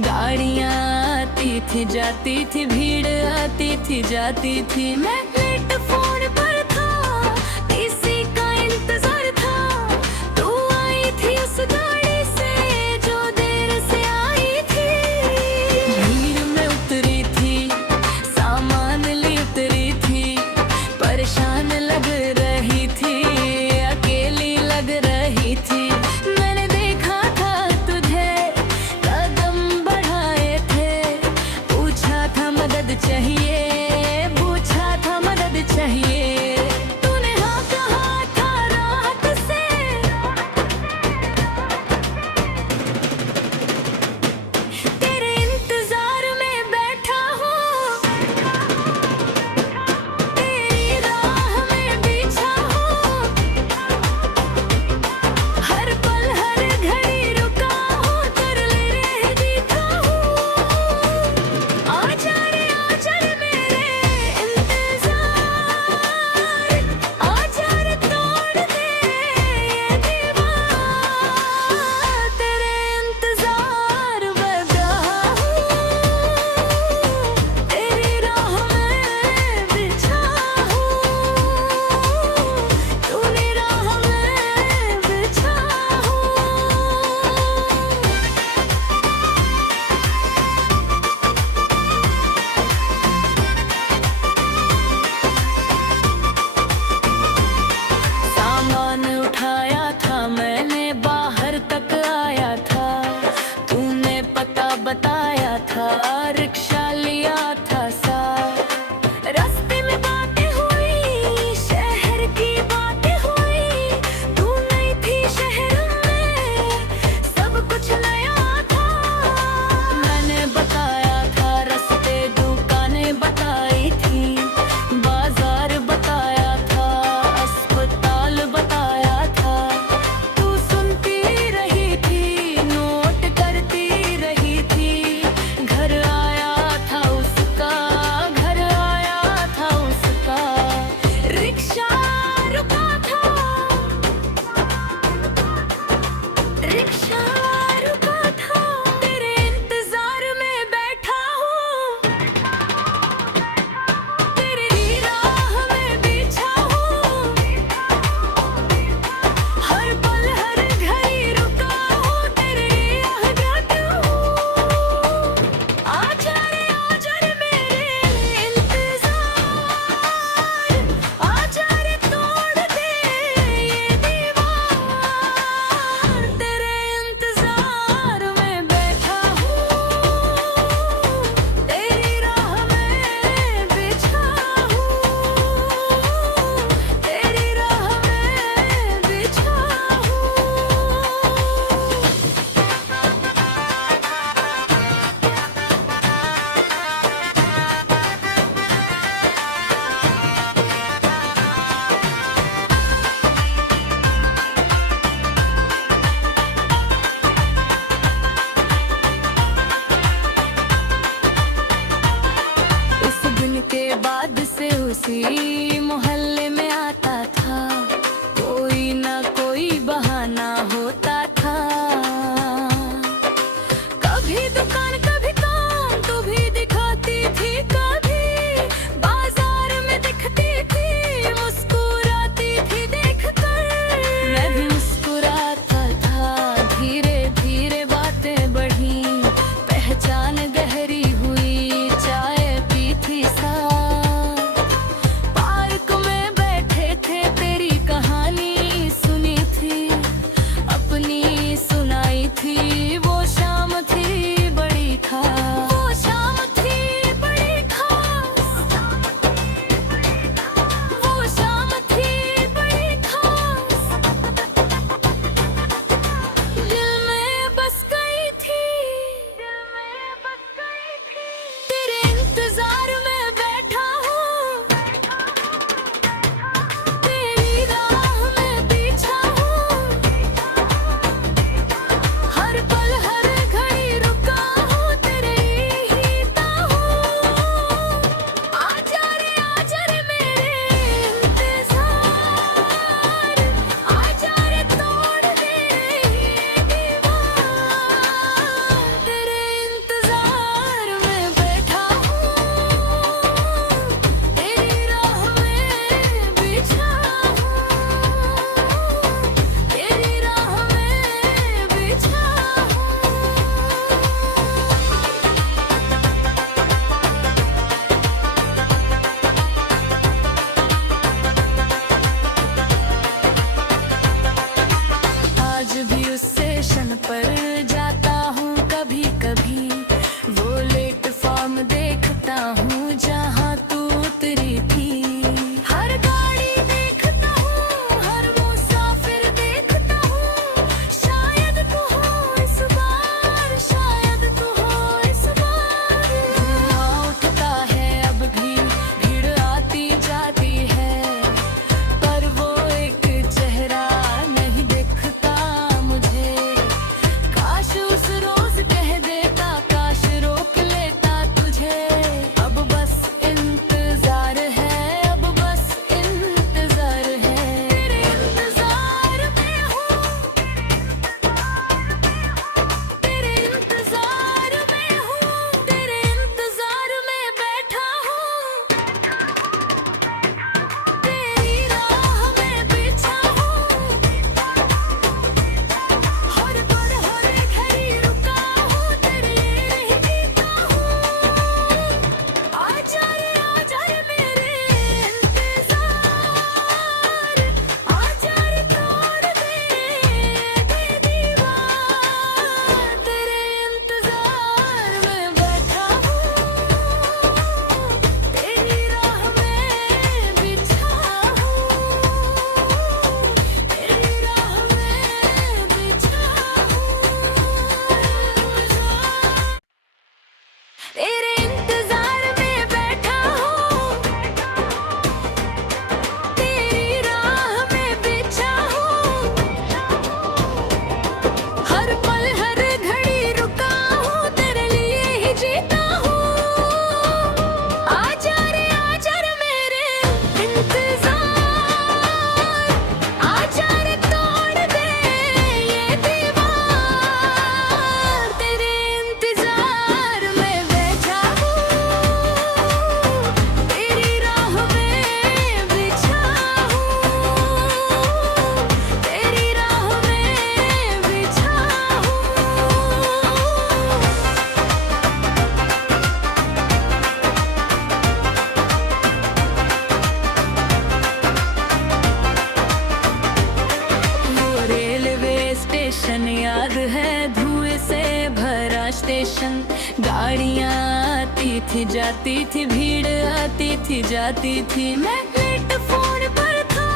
गाड़ियाँ आती थी जाती थी, भीड़ आती थी जाती थी, मैं प्लेटफॉर्म पर था, किसी का इंतजार था। तू आई थी उस गाड़ी से जो देर से आई थी, भीड़ में उतरी थी, सामान ली उतरी थी, परेशान लग रही थी, अकेली लग रही थी। मैंने देखा था तुझे, कदम बढ़ाए थे, पूछा था मदद चाहिए, पूछा था मदद चाहिए। तूने हाँ कहा था राहत से, तेरे इंतजार में बैठा हूँ, तेरी राह में बिछा हूँ, हर पल हर घड़ी रुका हूँ, तेरे लिए जीता हूँ। आजा रे मेरे इंतजार, आजा रे तोड़ दे ये दीवार, तेरे इंतजार में रहा हूँ, तेरी राह में बिछा हूँ, तूने राह में बिछा हूँ। सामान उठाया था मैंने, बाहर तक आया था, तूने पता बताया था, रिक्शा लिया था साथ, रास्ते में बातें हुई, शहर की बातें हुई, तू नई थी शहर में, सब कुछ नया था। मैंने बताया था रास्ते, दुकानें बताई थी, बाजार बताया था, अस्पताल बताया था, तू सुनती रही थी, नोट करती रही थी, घर आया था उसका, घर आया था उसका, रिक्शा रुका था, रिक्शा रुका था, तेरे इंतजार में बैठा हूँ, तेरी राह में बिछा हूँ, हर पल हर घड़ी रुका हूँ, तेरे लिए गाता हूँ। आजा रे मेरे इंतजार, आजा रे तोड़ दे ये दीवार, तेरे इंतजार में बैठा हूँ, तेरी राह में बिछा हूँ, तेरी राह में बिछा उस दिन के बाद से उसी मोहल्ले में आता था, कोई ना कोई बहाना होता था, कभी दुकान कभी काम, तू भी दिखाती थी, कभी बाजार में दिखती थी, मुस्कुराती थी देखकर, मैं भी मुस्कुराता था, धीरे धीरे बातें बढ़ी, पहचान गहरी हुई, चाय पी थी साथ, पार्क में बैठे थे, तेरी कहानी सुनी थी, अपनी सुनाई थी, वो शाम थी बड़ी गाड़ियाँ आती थी जाती थी, भीड़ आती थी जाती थी, मैं प्लेटफॉर्म पर था,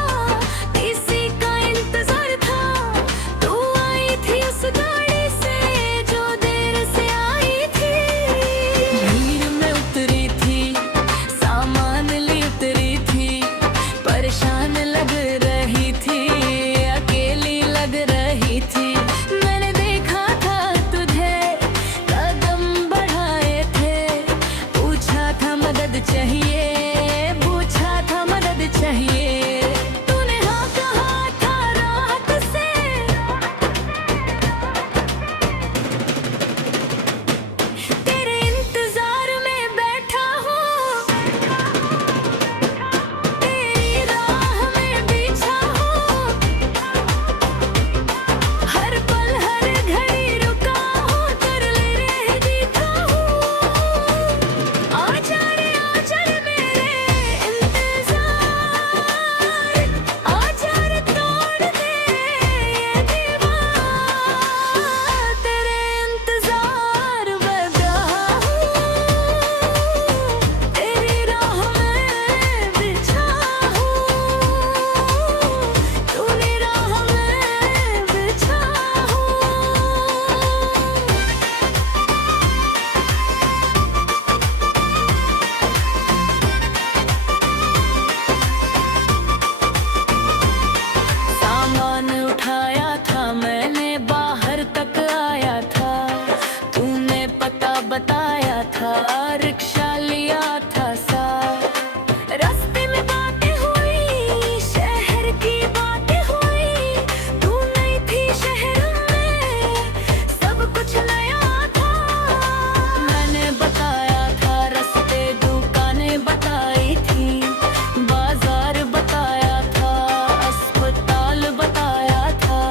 किसी का इंतजार था। तू आई थी उस गाड़ी से जो देर से आई थी, भीड़ में उतरी थी, सामान ली उतरी थी, परेशान लग रही थी, अकेली लग रही थी। मैंने देखा था तुझे, कदम बढ़ाए थे, पूछा था मदद चाहिए, पूछा था मदद चाहिए। तूने हाँ कहा था राहत से, तेरे इंतजार में बैठा हूँ, तेरी राह में बिछा हूँ, हर पल हर घड़ी रुका हूँ, तेरे लिए जीता हूँ। आजा रे मेरे इंतजार, आजा रे तोड़ दे ये दीवार, तेरे इंतजार में रहा हूँ, तेरी राह में बिछा हूँ, तूने राह में बिछा हूँ। सामान उठाया था मैंने, बाहर तक आया था, तूने पता बताया था, रिक्शा लिया था साथ। रास्ते में बातें हुई, शहर की बातें हुई, तू नई थी शहर में, सब कुछ नया था। मैंने बताया था रास्ते, दुकानें बताई थी, बाजार बताया था, अस्पताल बताया था।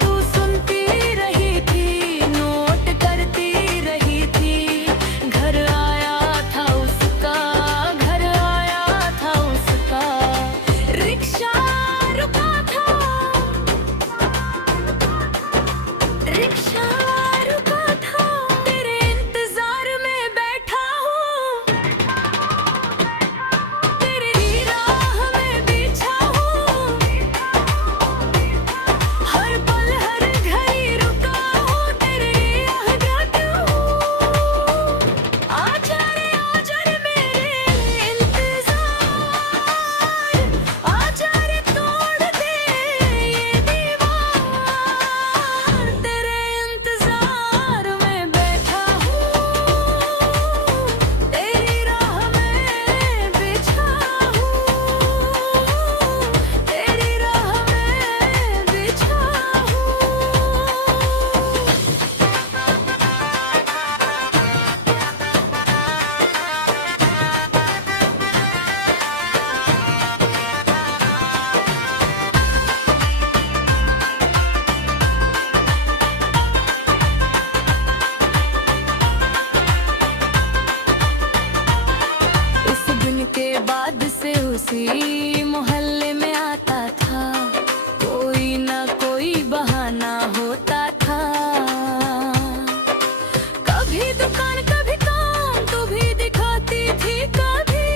तू सुनती रही थी, नोट करती रही थी, घर आया था उसका, घर आया था उसका। रिक्शा रुका था, रिक्शा रुका था, तेरे इंतजार में बैठा हूँ, तेरी राह में बिछा हूँ, हर पल हर घड़ी रुका हूँ, तेरे याद हूँ। आजा रे मेरे इंतजार, आजा रे तोड़ दे ये दीवार, तेरे इंतजार में बैठा हूँ, तेरी राह में बिछा हूँ, तेरी राह में बिछा उस दिन के बाद से उसी मोहल्ले में आता था, कोई ना कोई बहाना होता था। कभी दुकान कभी काम, तू भी दिखाती थी, कभी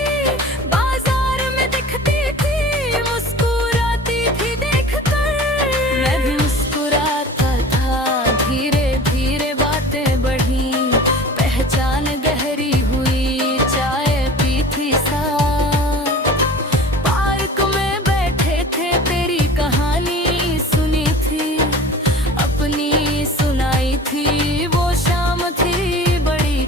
बाजार में दिखती थी, मुस्कुराती थी देखकर, मैं भी मुस्कुराता था। धीरे धीरे बातें बढ़ी, पहचान गहरी हुई, चाय पी थी साथ, पार्क में बैठे थे, तेरी कहानी सुनी थी, अपनी सुनाई थी। वो शाम थी बड़ी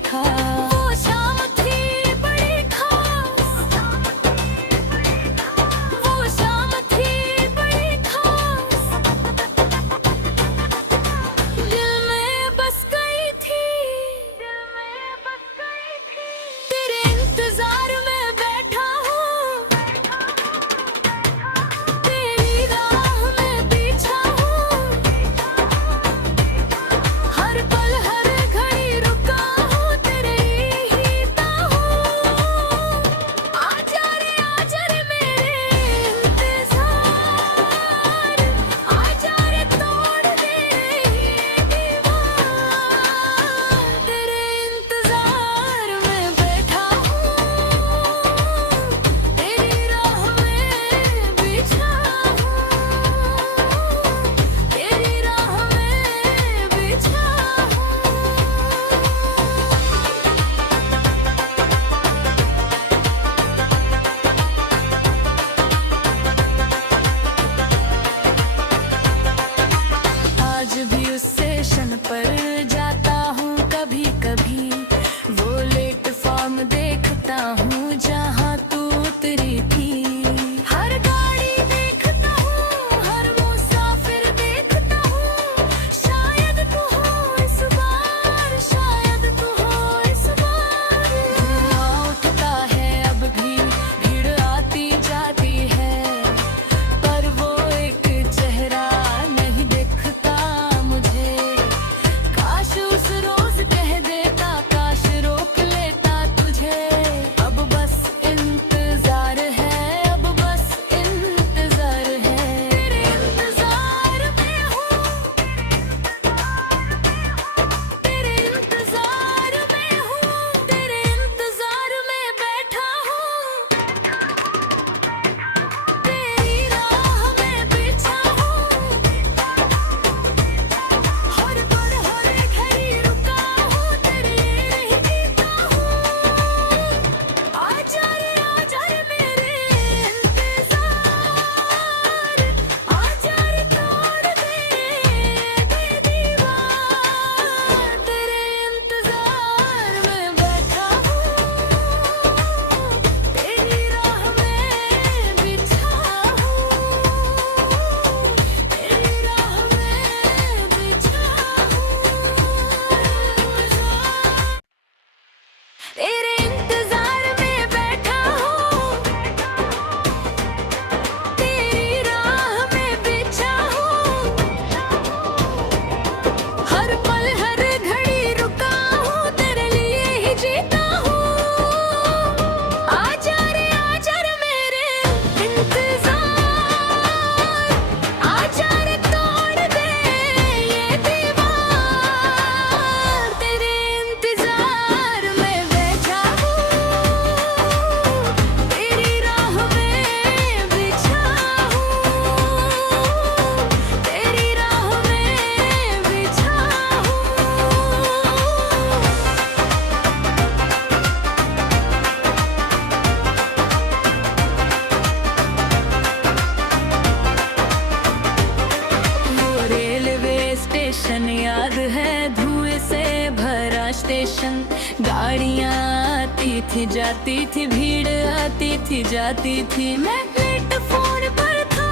गाड़ियाँ आती थी जाती थी, भीड़ आती थी जाती थी, मैं प्लेटफॉर्म पर था,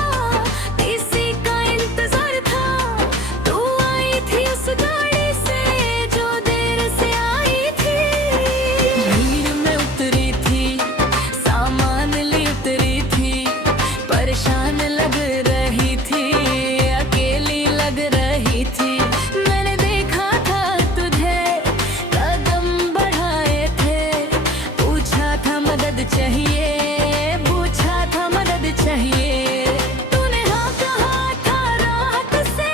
किसी का इंतजार था। तू आई थी उस गाड़ी से जो देर से आई थी, भीड़ में उतरी थी, सामान ली उतरी थी, परेशान लग रही थी, अकेली लग रही थी। मैंने देखा था तुझे, कदम बढ़ाए थे, पूछा था मदद चाहिए, पूछा था मदद चाहिए। तूने हाँ कहा था राहत से,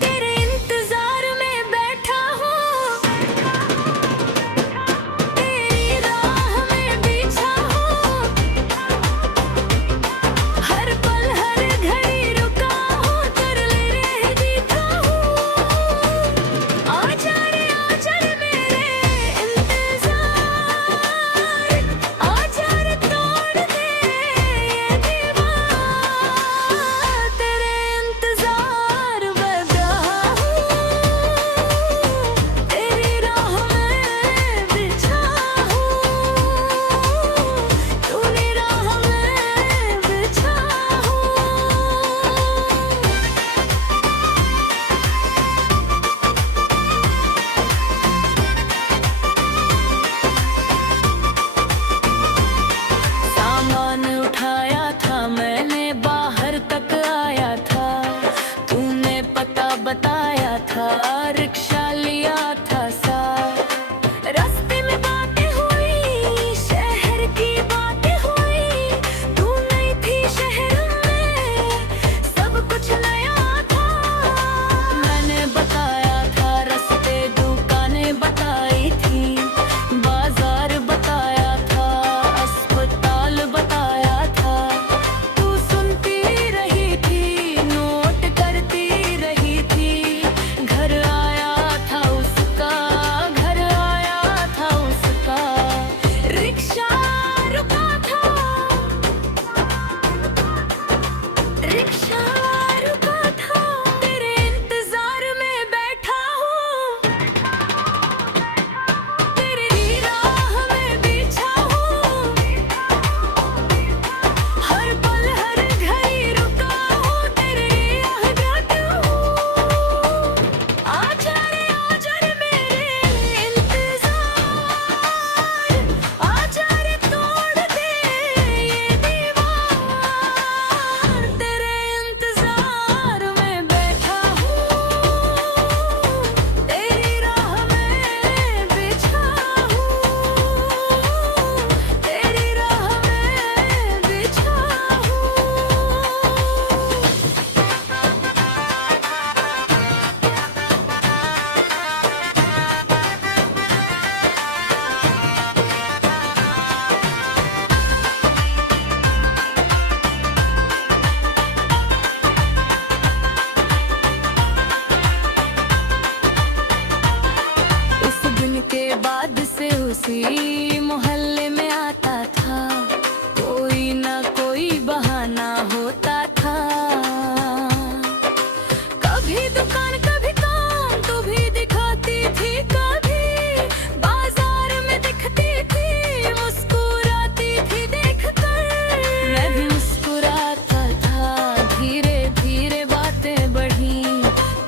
तेरे इंतजार में बैठा हूँ, तेरी राह में बिछा हूँ, हर पल हर घड़ी रुका हूँ, तेरे लिए जीता हूँ। आजा रे मेरे इंतजार, आजा रे तोड़ दे ये दीवार, तेरे इंतजार में रहा हूँ, तेरी राह में बिछा हूँ, तूने राह में बिछा हूँ। सामान उठाया था मैंने, बाहर तक आया था, तूने पता बताया था, रिक्शा लिया था साथ, रास्ते में बातें हुई, शहर की बातें हुई, तू नई थी शहर में, सब कुछ नया था। मैंने बताया था रास्ते, दुकानें बताई थी, बाजार बताया था, अस्पताल बताया था, तू सुनती रही थी, नोट करती रही थी, घर आया था उसका, घर आया था उसका, रिक्शा रुका था, रिक्शा रुका था, तेरे इंतजार में बैठा हूँ, तेरी राह में बिछा हूँ, हर पल हर घड़ी रुका हूँ, तेरे लिए गाता हूँ। आजा रे मेरे इंतजार, आजा रे तोड़ दे ये दीवार, तेरे इंतजार में बैठा हूँ, तेरी राह में बिछा हूँ, तेरी राह में बिछा उस दिन के बाद से उसी मोहल्ले में आता था, कोई ना कोई बहाना होता था, कभी दुकान कभी काम, तू भी दिखाती थी, कभी बाजार में दिखती थी, मुस्कुराती थी देखकर, मैं भी मुस्कुराता था, धीरे धीरे बातें बढ़ी,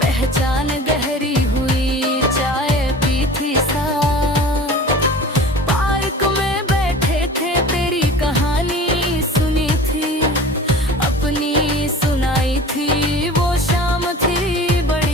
पहचान गहरी हुई, चाय पी थी साथ, पार्क में बैठे थे, तेरी कहानी सुनी थी, अपनी सुनाई थी, वो शाम थी बड़ी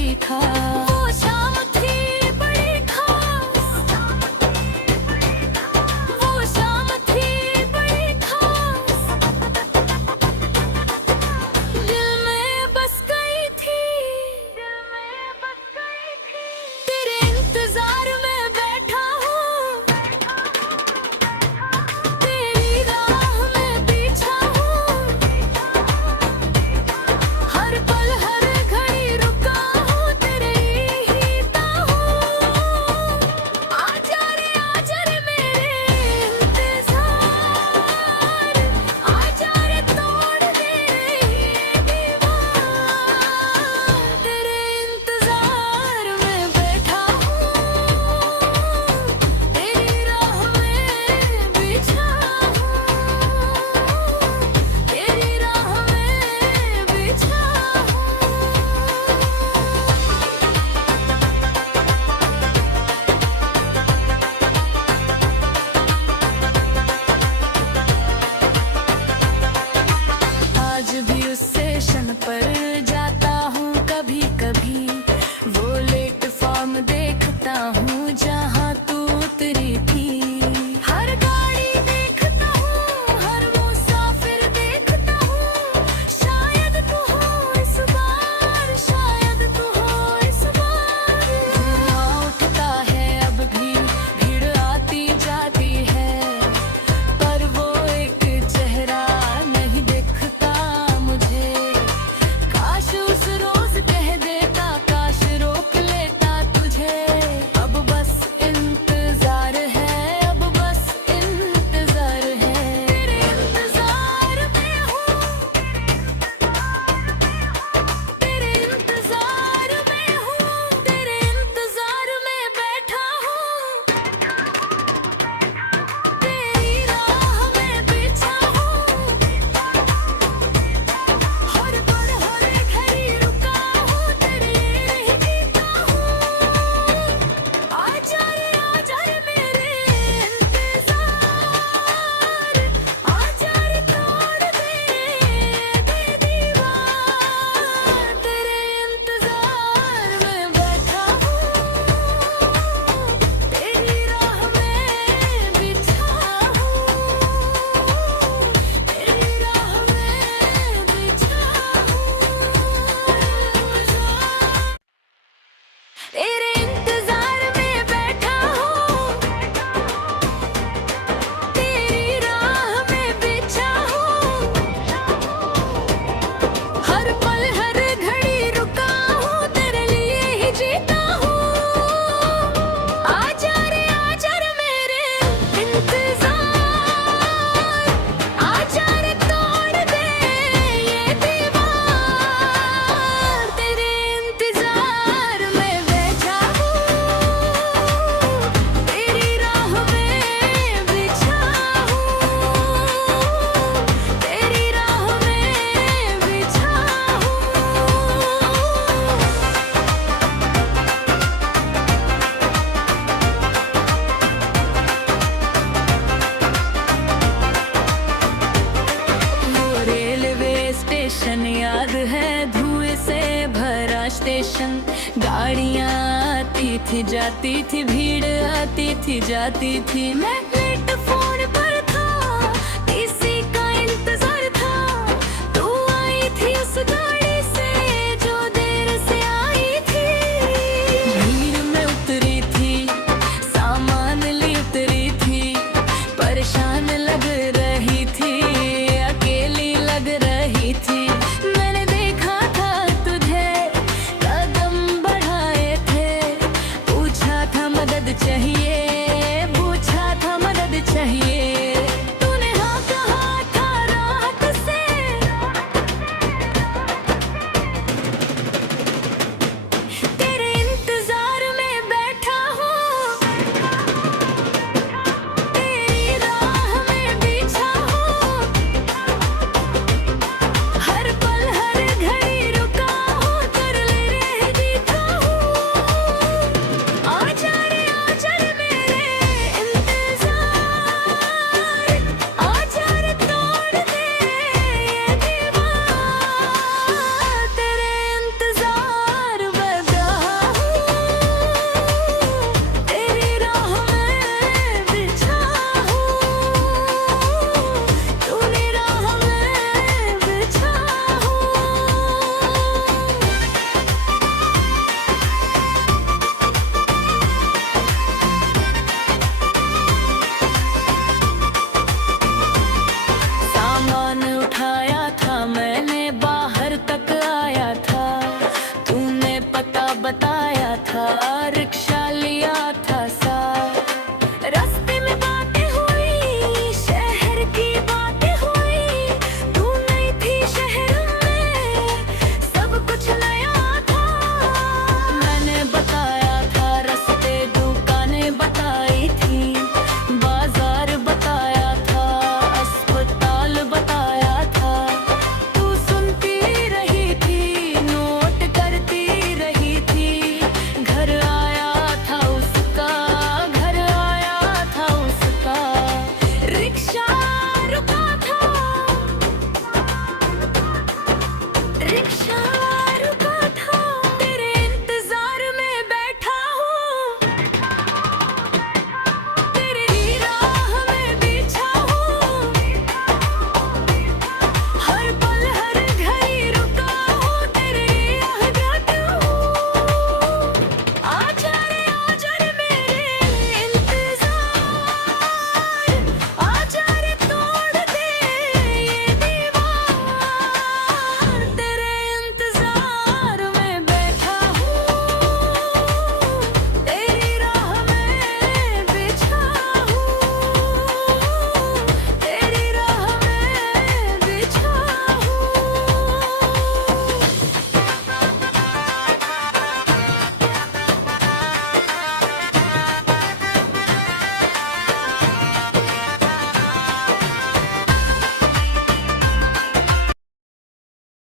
गाड़ियाँ आती थी जाती थी, भीड़ आती थी जाती थी, मैं प्लेटफॉर्म पर था, किसी का इंतजार था। तू आई थी उस गाड़ी से जो देर से आई थी, भीड़ में उतरी थी, सामान ली उतरी थी, परेशान लग रही थी, अकेली लग रही थी। मैंने देखा था तुझे, कदम बढ़ाए थे, पूछा था मदद चाहिए, पूछा था मदद चाहिए। तूने हाँ कहा था राहत से, तेरे इंतजार में बैठा हूँ, तेरी राह में बिछा हूँ, हर पल हर घड़ी रुका हूँ, तेरे लिए जीता हूँ। आजा रे मेरे इंतजार, आजा रे तोड़ दे ये दीवार, तेरे इंतजार में रहा हूँ, तेरी राह में बिछा हूँ, तूने राह में बिछा हूँ। सामान उठाया था मैंने, बाहर तक आया था, तूने पता बताया था, रिक्शा